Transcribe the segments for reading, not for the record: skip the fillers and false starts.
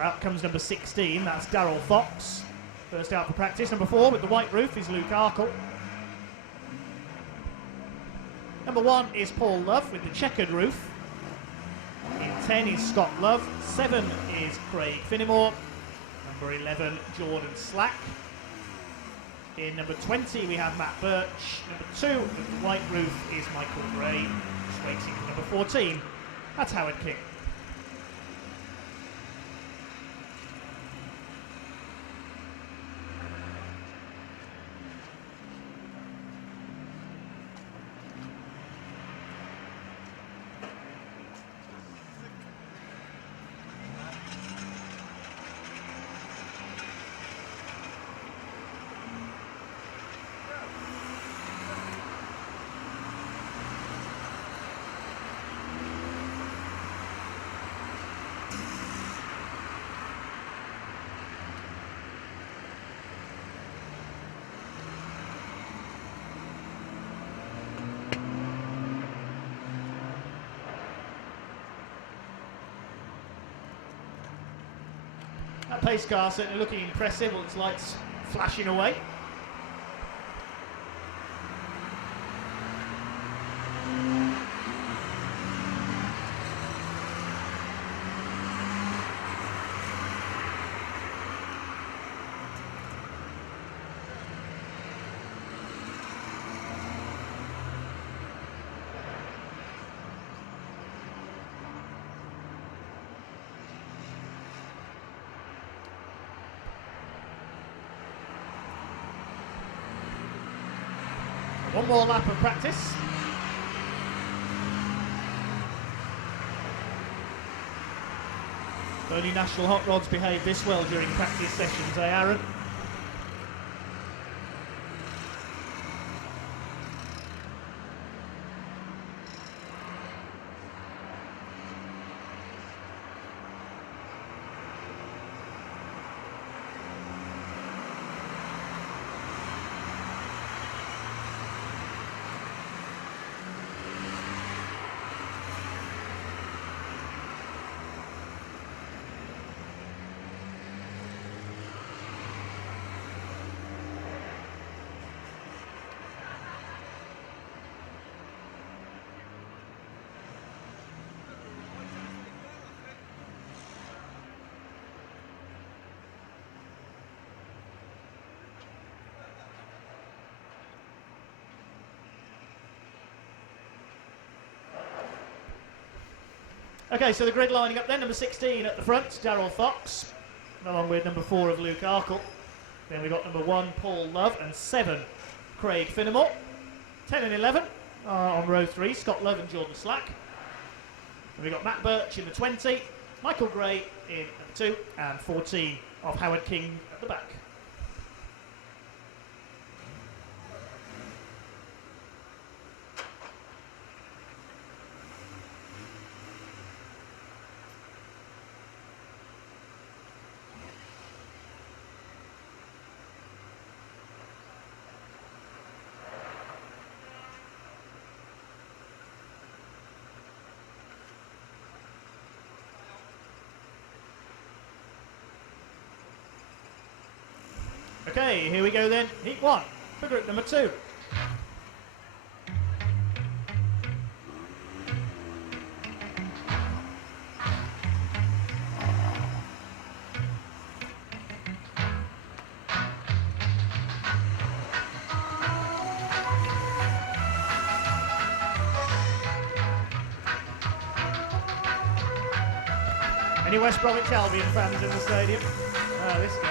Out comes number 16, that's Darryl Fox. First out for practice. Number 4 with the white roof is Luke Arkle. Number 1 is Paul Love with the checkered roof. In 10 is Scott Love. 7 is Craig Finnimore. Number 11, Jordan Slack. In number 20 we have Matt Birch. Number 2 with the white roof is Michael Gray. Just waiting for number 14, that's Howard King. That pace car certainly looking impressive, all its lights flashing away. One more lap of practice. Only National Hot Rods behave this well during practice sessions, eh, Aaron? Okay, so the grid lining up then, number 16 at the front, Darryl Fox, along with number 4 of Luke Arkle. Then we've got number 1, Paul Love, and 7, Craig Finnimore. 10 and 11 on row 3, Scott Love and Jordan Slack. And we've got Matt Birch in the 20, Michael Gray in number 2, and 14 of Howard King at the back. Okay, here we go then, heat 1 for group number 2. Any West Bromwich Albion fans in the stadium? This goes.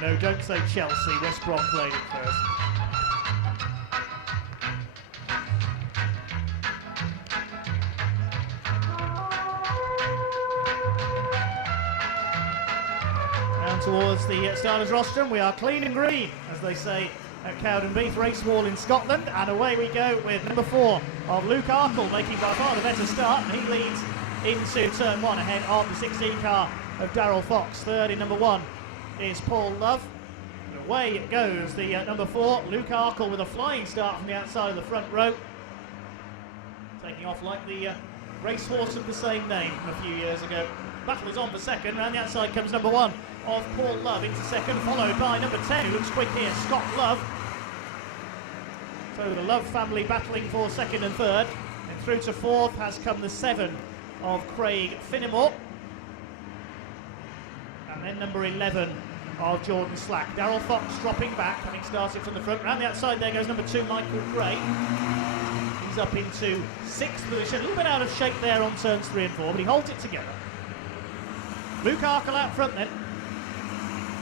No, don't say Chelsea. West Brom played it first. Down towards the starters rostrum, we are clean and green, as they say at Cowdenbeath Racewall in Scotland. And away we go with number 4 of Luke Arkle, making by far the better start. And he leads into turn 1 ahead of the 16 car of Darryl Fox. Third in number 1 is Paul Love. away it goes. The number 4, Luke Arkle, with a flying start from the outside of the front row. Taking off like the racehorse of the same name from a few years ago. Battle is on for second. Round the outside comes number 1 of Paul Love into second, followed by number 10, who looks quick here, Scott Love. So the Love family battling for second and third. And through to fourth has come the 7 of Craig Finnimore. And then number 11 of Jordan Slack. Darryl Fox dropping back, having started from the front. Round the outside there goes number 2, Michael Gray. He's up into 6th position. A little bit out of shape there on turns 3 and 4, but he holds it together. Luke Arkle out front then.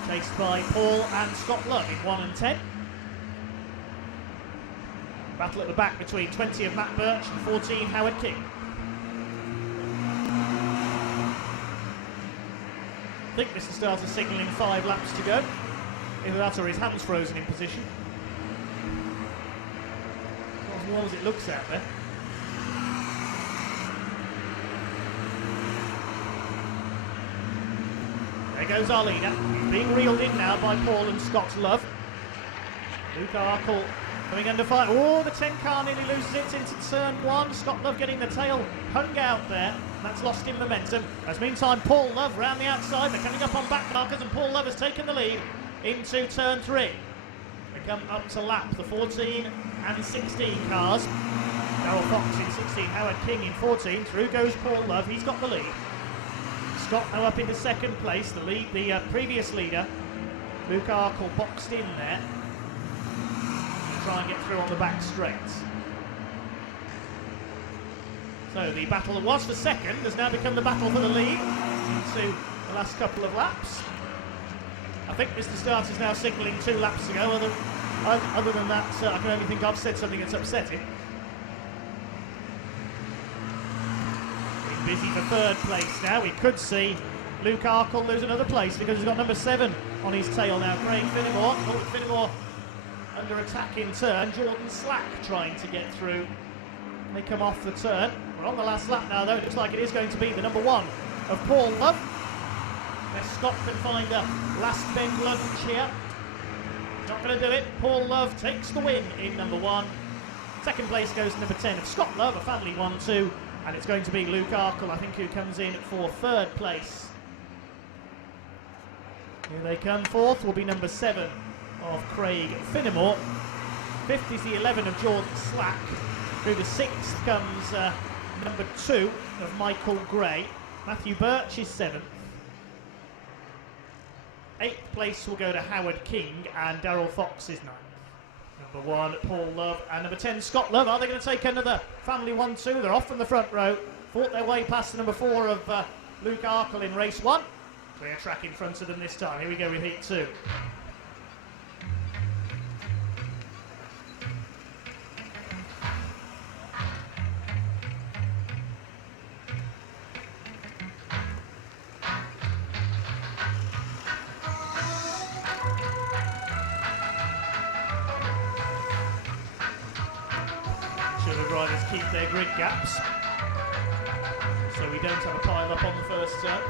Chased by Paul and Scott Love in 1 and 10. Battle at the back between 20 of Matt Birch and 14 Howard King. I think Mr. Starter's signalling 5 laps to go. Either that or his hand's frozen in position. Not as warm as it looks out there. There goes our leader. He's being reeled in now by Paul and Scott Love. Luke Arkle coming under fire. Oh, the 10 car nearly loses it into turn 1. Scott Love getting the tail hung out there. That's lost in momentum. As meantime, Paul Love round the outside. They're coming up on back markers, and Paul Love has taken the lead into turn 3. They come up to lap the 14 and 16 cars. Darryl Fox in 16, Howard King in 14. Through goes Paul Love. He's got the lead. Scott now up into second place. The previous leader, Luke Arkle, boxed in there. Try and get through on the back straights. So the battle that was for second has now become the battle for the lead into the last couple of laps. I think Mr. Starter's now signalling 2 laps ago. Other than that, I can only think I've said something that's upset him. Busy for third place now. We could see Luke Arkle lose another place because he's got number 7 on his tail now. Craig Finnimore. Oh, Finnimore under attack in turn. Jordan Slack trying to get through. They come off the turn. We're on the last lap now, though. It looks like it is going to be the number 1 of Paul Love. Unless Scott can find a last bend lunge here. Not going to do it. Paul Love takes the win in number 1. Second place goes to number 10 of Scott Love, a family 1-2. And it's going to be Luke Arkle, I think, who comes in for third place. Here they come. Fourth will be number 7 of Craig Finnimore. Fifth is the 11 of Jordan Slack. Through the 6th comes number 2 of Michael Gray. Matthew Birch is 7th. 8th place will go to Howard King, and Darryl Fox is 9th. Number 1, Paul Love, and number 10, Scott Love. Are they going to take another family 1-2? They're off from the front row. Fought their way past the number 4 of Luke Arkle in race 1. Clear track in front of them this time. Here we go with heat 2. The drivers keep their grid gaps so we don't have a pile up on the first turn.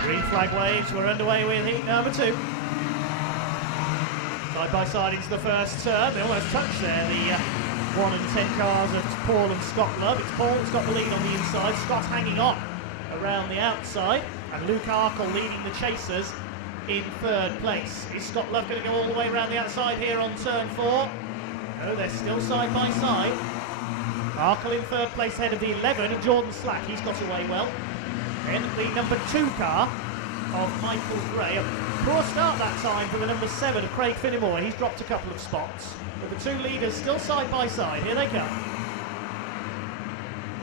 Green flag waves, we're underway with heat number 2. Side by side into the first turn, they almost touched there, the 1 and 10 cars of Paul and Scott Love. It's Paul that's got the lead on the inside, Scott hanging on around the outside, and Luke Arkle leading the chasers in third place. Is Scott Love going to go all the way around the outside here on turn 4? No, they're still side by side. Arkle in third place ahead of the 11 of Jordan Slack, he's got away well. Then the number 2 car of Michael Gray. A poor start that time for the number 7 of Craig Finnimore. He's dropped a couple of spots. But the 2 leaders still side by side. Here they come.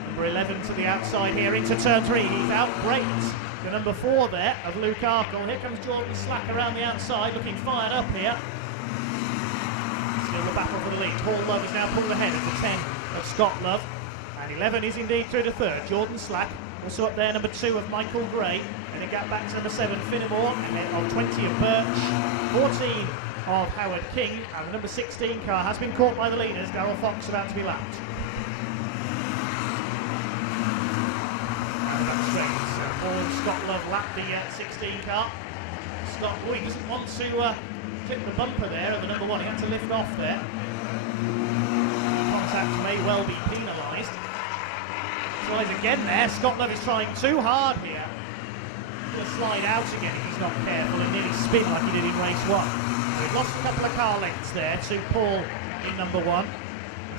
Number 11 to the outside here into turn 3. He's outbraked the number 4 there of Luke Arkle. Here comes Jordan Slack around the outside, looking fired up here. Still the battle for the lead. Paul Love is now pulled ahead of the 10 of Scott Love. And 11 is indeed through to third. Jordan Slack, also up there, number 2 of Michael Gray. And it got back to number 7, Finnimore, ahead of 20 of Birch, 14 of Howard King, and the number 16 car has been caught by the leaders. Darryl Fox about to be lapped. And back straight. Paul and Scott Love lapped the 16 car. Scott, he doesn't want to clip the bumper there of the number 1. He had to lift off there. Contact may well be penalised. Slides again there. Scott Love is trying too hard here. He'll slide out again if he's not careful and nearly spin like he did in race 1. So he's lost a couple of car lengths there to Paul in number 1.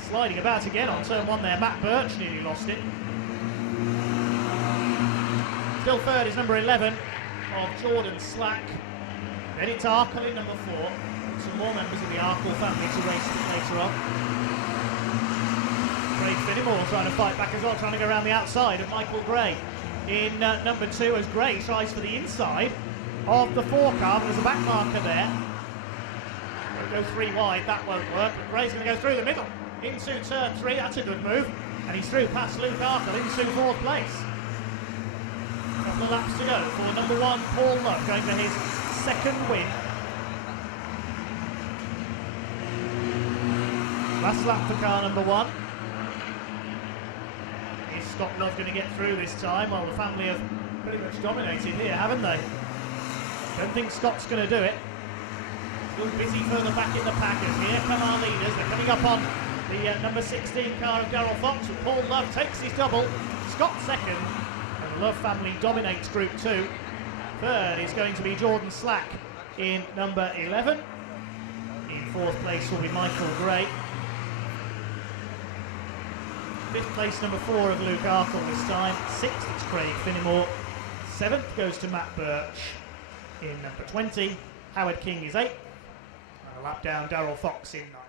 Sliding about again on turn 1 there. Matt Birch nearly lost it. Still third is number 11 of Jordan Slack. Then it's Arkle in number 4. Some more members of the Arkle family to race later on. Craig Finnimore trying to fight back as well, trying to go around the outside of Michael Gray in number 2 as Gray tries for the inside of the 4 car, but there's a back marker there. We'll go 3 wide, that won't work, but Gray's going to go through the middle into turn 3, that's a good move, and he's through past Luke Arkle into 4th place. A couple of laps to go for number 1 Paul Love, going for his 2nd win. Last lap for car number 1. Is Scott Love going to get through this time? Well, the family have pretty much dominated here, haven't they? Don't think Scott's going to do it. Still busy further back in the packers. Here come our leaders. They're coming up on the number 16 car of Darryl Fox. And Paul Love takes his double. Scott 2nd. And the Love family dominates Group 2. 3rd is going to be Jordan Slack in number 11. In 4th place will be Michael Gray. 5th place, number 4 of Luke Arkle this time. 6th is Craig Finnimore. 7th goes to Matt Birch in number 20. Howard King is 8th. And a lap down, Darryl Fox in 9th.